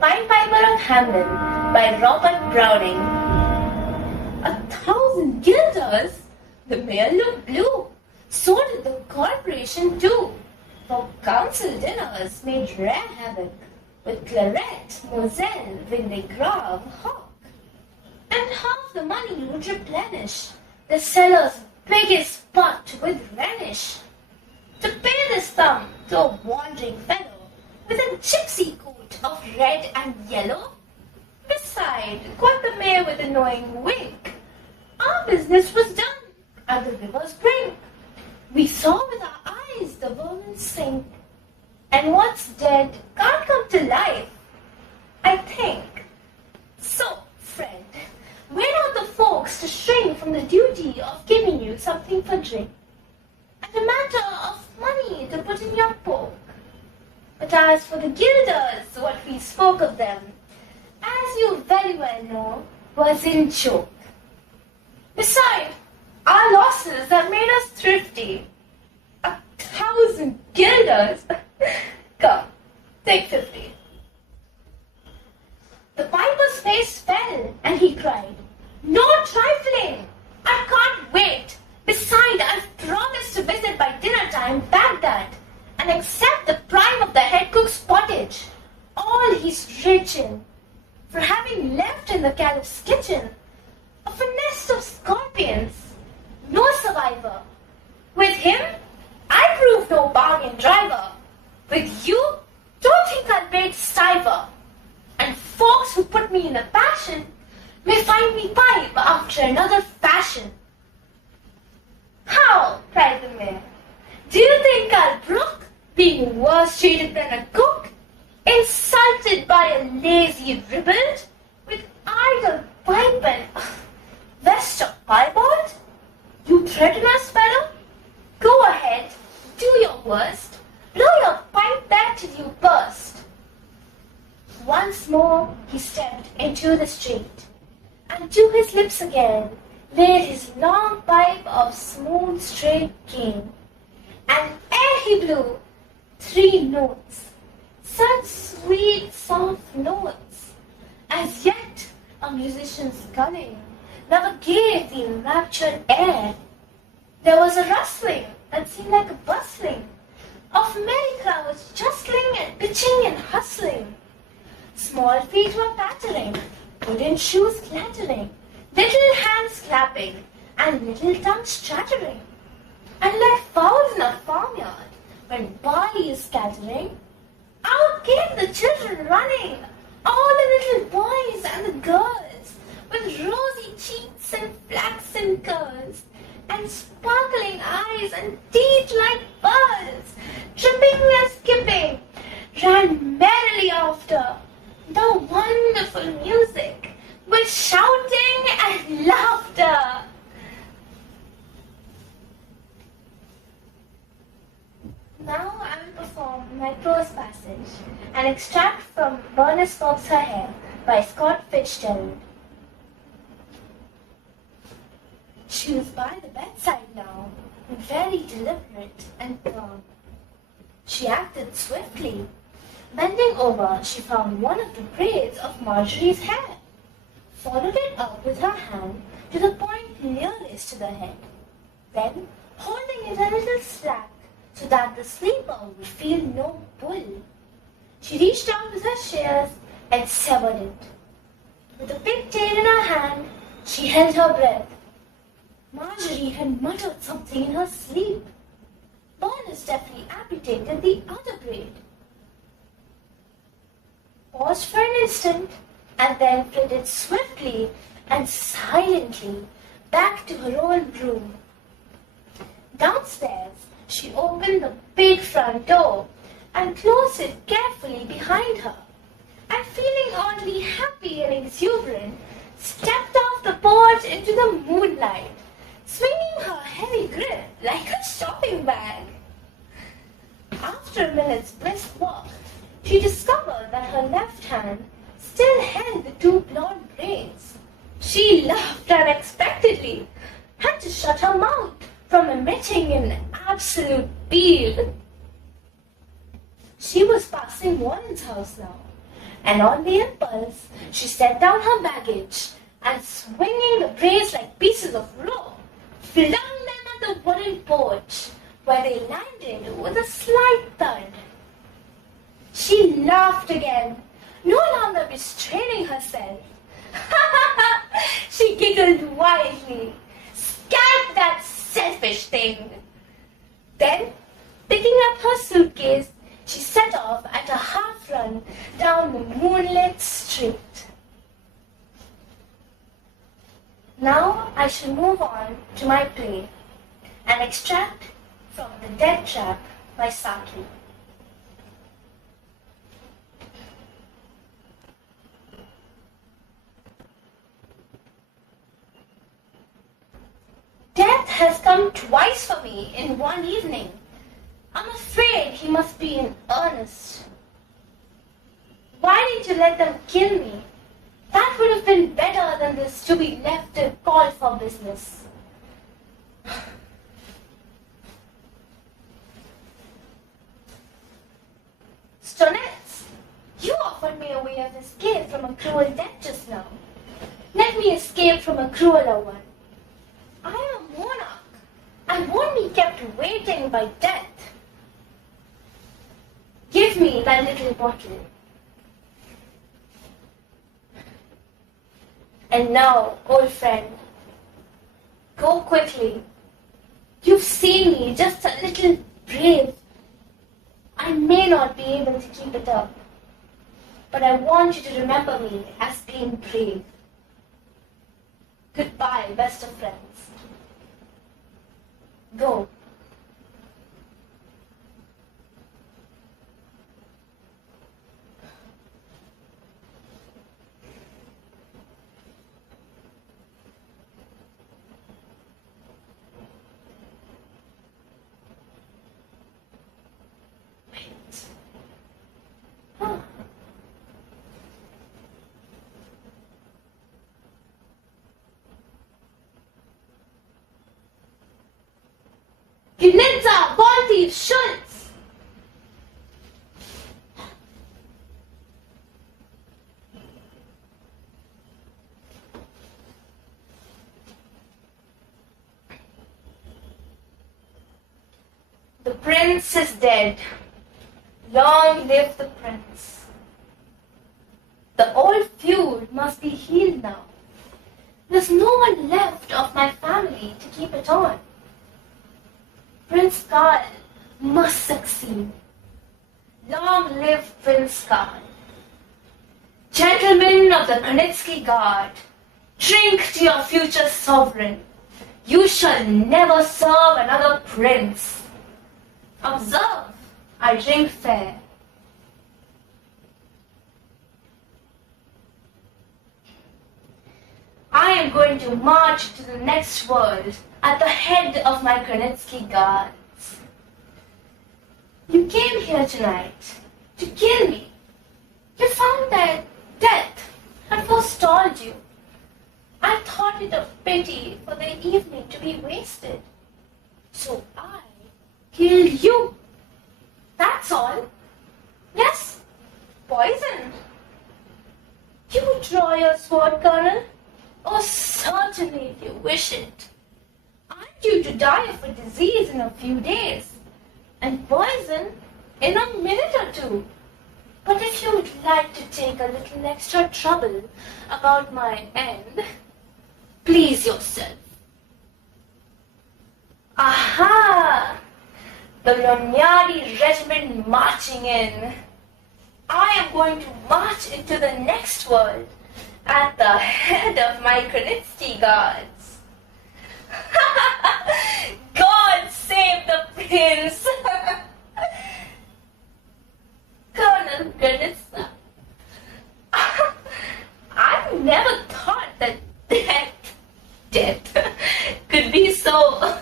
Pied Piper of Hamelin by Robert Browning. 1,000 guilders? The mayor looked blue. So did the corporation too. For council dinners made rare havoc with claret, moselle, vinaigre, hock. And half the money would replenish the cellar's biggest pot with relish. To pay this sum to a wandering fellow with a gypsy coat of red and yellow? Beside, quoth the mayor with a knowing wink, our business was done at the river's brink. We saw with our eyes the vermin sink, and what's dead can't come to life, I think. So, friend, we're not the folks to shrink from the duty of giving you something for drink, and a matter of money to put in your poke. But as for the guilders, what we spoke of them, as you very well know, was in joke. Besides, our losses have made us thrifty. 1,000 guilders? Come, take 50. The piper's face fell and he cried, No trifling! I can't wait! Besides, I've promised to visit by dinner time Baghdad and accept the prime of the head cook's pottage, all he's rich in, for having left in the caliph's kitchen of a nest of scorpions, no survivor. With him, I prove no bargain driver. With you, don't think I'll make stiver. And folks who put me in a passion may find me pipe after another fashion. How? Cried the mayor. Do you think I'll brook being worse treated than a cook? Insulted by a lazy ribald with idle pipe and vest of piebald? You threaten us, fellow? Go ahead, do your worst. Blow your pipe back till you burst. Once more he stepped into the street, and to his lips again laid his long pipe of smooth straight cane. And ere he blew 3 notes, such sweet soft notes, as yet a musician's cunning never gave the enraptured air. There was a rustling that seemed like a bustling of merry crowds justling and pitching and hustling. Small feet were pattering, wooden shoes clattering, little hands clapping, and little tongues chattering. And like fowls in a farmyard, when barley is scattering, out came the children running, all the little boys and the girls, with rosy cheeks and flaxen curls, and sparkling eyes and teeth like pearls, tripping and skipping, ran merrily after the wonderful music with shouting and laughter. Now I will perform my prose passage, an extract from Bernice Pops Her Hair by Scott Firzgerald. She was by the bedside now, very deliberate and calm. She acted swiftly. Bending over, she found one of the braids of Marjorie's hair, followed it up with her hand to the point nearest to the head, then holding it a little slack so that the sleeper would feel no pull. She reached out with her shears and severed it. With a pigtail in her hand, she held her breath. Marjorie had muttered something in her sleep. Bernice deftly amputated the other braid, paused for an instant, and then flitted swiftly and silently back to her own room. Downstairs, she opened the big front door and closed it carefully behind her, and feeling oddly happy and exuberant, stepped off the porch into the moonlight, swinging her heavy grip like a shopping bag. After a minute's brisk walk, she discovered that her left hand still held the 2 blonde braids. She laughed unexpectedly, had to shut her mouth from emitting an absolute peal. She was passing Warren's house now, and on the impulse, she set down her baggage and swinging the braids like pieces of rope, flung them at the wooden porch, where they landed with a slight thud. She laughed again, no longer restraining herself. She giggled wildly. Scat that selfish thing! Then, picking up her suitcase, she set off at a half-run down the moonlit street. Now I shall move on to my play, an extract from The Death Trap by Saki. Death has come twice for me in one evening. I'm afraid he must be in earnest. Why didn't you let them kill me? That would have been better than this to be left to call for business. Stonets, you offered me a way of escape from a cruel death just now. Let me escape from a crueler one. I am a monarch. I won't be kept waiting by death. Give me that little bottle. And now, old friend, go quickly. You've seen me just a little brave. I may not be able to keep it up, but I want you to remember me as being brave. Goodbye, best of friends. Go. Gnitzer, Bhatti, Schultz! The prince is dead. Long live the prince. The old feud must be healed now. There's no one left of my family to keep it on. Prince Karl must succeed. Long live Prince Karl. Gentlemen of the Krenitsky Guard, drink to your future sovereign. You shall never serve another prince. Observe, I drink fair. I am going to march to the next world at the head of my Krenitsky Guards. You came here tonight to kill me. You found that death had forestalled you. I thought it a pity for the evening to be wasted. So I killed you. That's all. Yes, poison. You would draw your sword, Colonel? Oh, certainly, if you wish it. I'm due to die of a disease in a few days, and poison in a minute or two. But if you would like to take a little extra trouble about my end, please yourself. Aha! The Lonyari regiment marching in. I am going to march into the next world at the head of my Krenitsky Guards. God save the prince! Colonel Bernice, I never thought that death could be so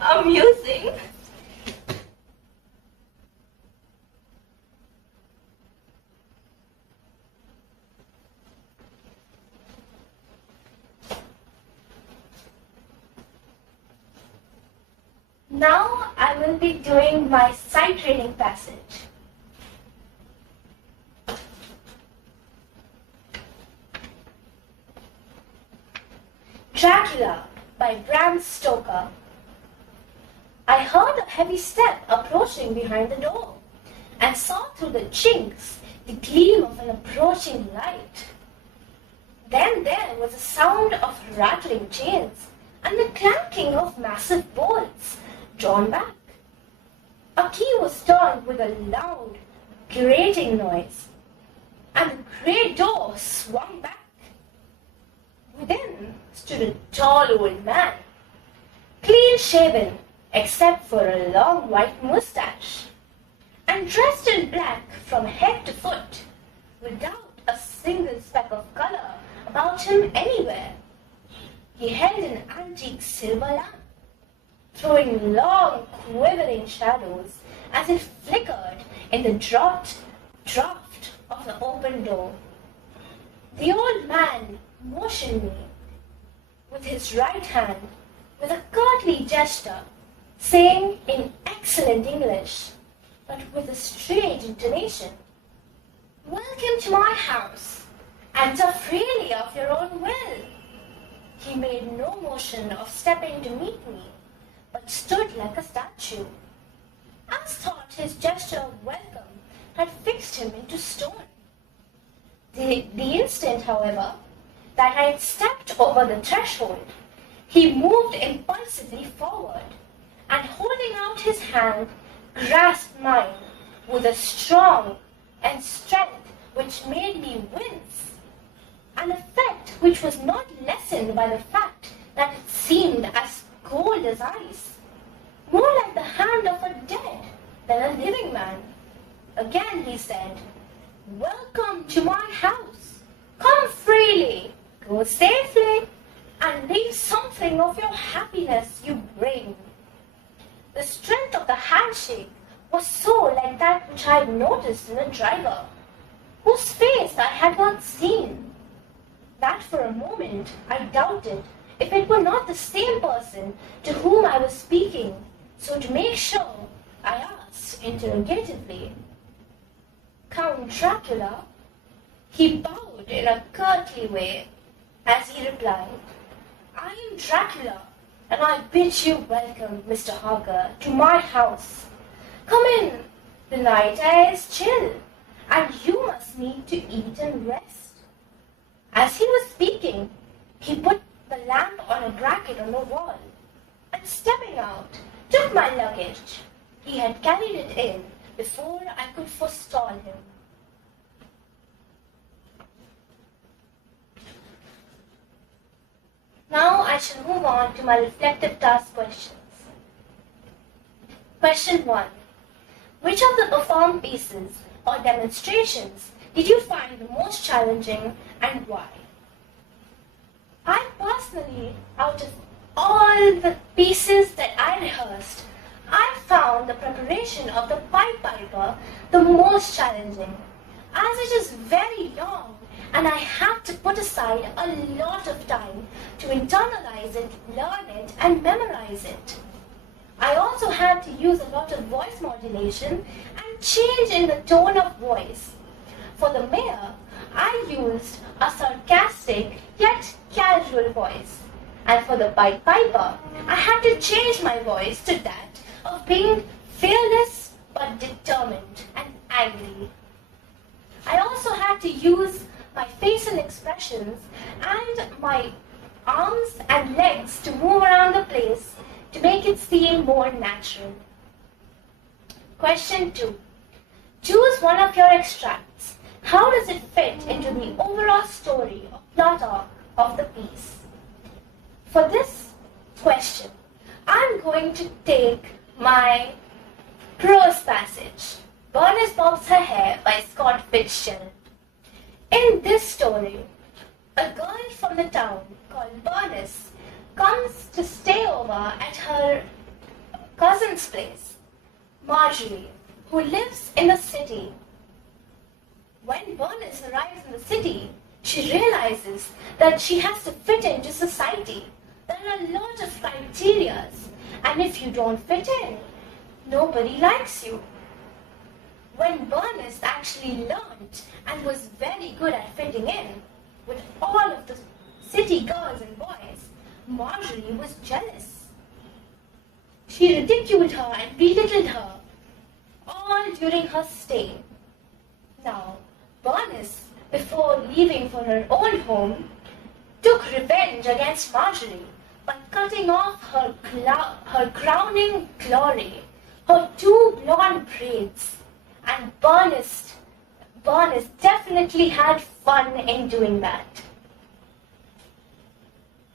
amusing. Now I will be doing my sight reading passage. Dracula by Bram Stoker. I heard a heavy step approaching behind the door and saw through the chinks the gleam of an approaching light. Then there was a sound of rattling chains and the clanking of massive bolts drawn back. A key was turned with a loud, grating noise, and the great door swung back. Within stood a tall old man, clean-shaven except for a long white moustache, and dressed in black from head to foot, without a single speck of color about him anywhere. He held an antique silver lamp, throwing long, quivering shadows as it flickered in the draught of the open door. The old man motioned me with his right hand with a courtly gesture, saying in excellent English, but with a strange intonation, "Welcome to my house. Enter freely of your own will." He made no motion of stepping to meet me, but stood like a statue, as thought his gesture of welcome had fixed him into stone. The instant, however, that I had stepped over the threshold, he moved impulsively forward, and holding out his hand, grasped mine with a strong and strength which made me wince, an effect which was not lessened by the fact that it seemed as cold as ice, more like the hand of a dead than a living man. Again he said, "Welcome to my house. Come freely, go safely, and leave something of your happiness you bring." The strength of the handshake was so like that which I had noticed in a driver, whose face I had not seen, that for a moment I doubted if it were not the same person to whom I was speaking. So to make sure, I asked interrogatively, "Count Dracula?" He bowed in a courtly way as he replied, "I am Dracula, and I bid you welcome, Mr. Harker, to my house. Come in, the night air is chill, and you must need to eat and rest." As he was speaking, he put the lamp on a bracket on the wall, and stepping out, took my luggage. He had carried it in before I could forestall him. Now I shall move on to my reflective task questions. Question 1. Which of the performed pieces or demonstrations did you find the most challenging and why? I personally, out of all the pieces that I rehearsed, I found the preparation of the pied piper the most challenging, as it is very long and I had to put aside a lot of time to internalize it, learn it, and memorize it. I also had to use a lot of voice modulation and change in the tone of voice. For the mayor, I used a sarcastic yet casual voice, and for the pied piper, I had to change my voice to that of being fearless but determined and angry. I also had to use my facial expressions and my arms and legs to move around the place to make it seem more natural. Question 2. Choose one of your extracts. How does it fit into the overall story or plot arc of the piece? For this question, I'm going to take my prose passage, Bernice Bobs Her Hair by Scott Firzgerald. In this story, a girl from the town called Bernice comes to stay over at her cousin's place, Marjorie, who lives in the city. When Bernice arrives in the city, she realizes that she has to fit into society. There are a lot of criteria, and if you don't fit in, nobody likes you. When Bernice actually learned and was very good at fitting in with all of the city girls and boys, Marjorie was jealous. She ridiculed her and belittled her, all during her stay. Now, Bernice, before leaving for her own home, took revenge against Marjorie by cutting off her crowning glory, her two blonde braids, and Bernice definitely had fun in doing that.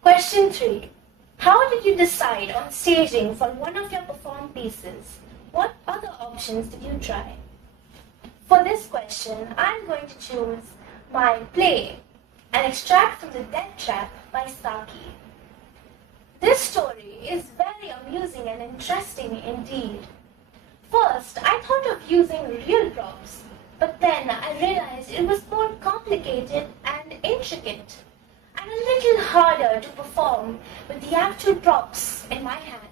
Question 3. How did you decide on staging for one of your performed pieces? What other options did you try? For this question, I'm going to choose my play, An Extract from the Death Trap by Saki. This story is very amusing and interesting indeed. First, I thought of using real props, but then I realized it was more complicated and intricate, and a little harder to perform with the actual props in my hand.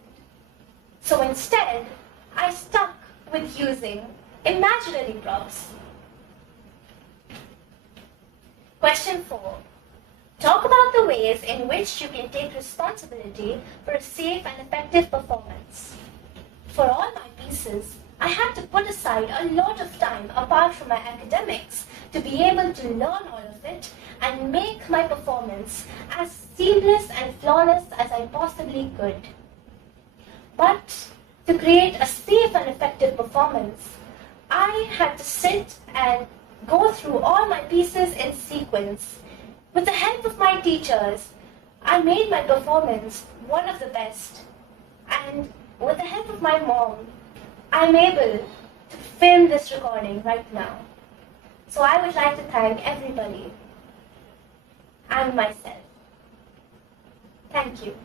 So instead, I stuck with using imaginary props. Question 4. Talk about the ways in which you can take responsibility for a safe and effective performance. For all my pieces, I had to put aside a lot of time apart from my academics to be able to learn all of it and make my performance as seamless and flawless as I possibly could. But to create a safe and effective performance, I had to sit and go through all my pieces in sequence. With the help of my teachers, I made my performance one of the best. And with the help of my mom, I'm able to film this recording right now. So I would like to thank everybody and myself. Thank you.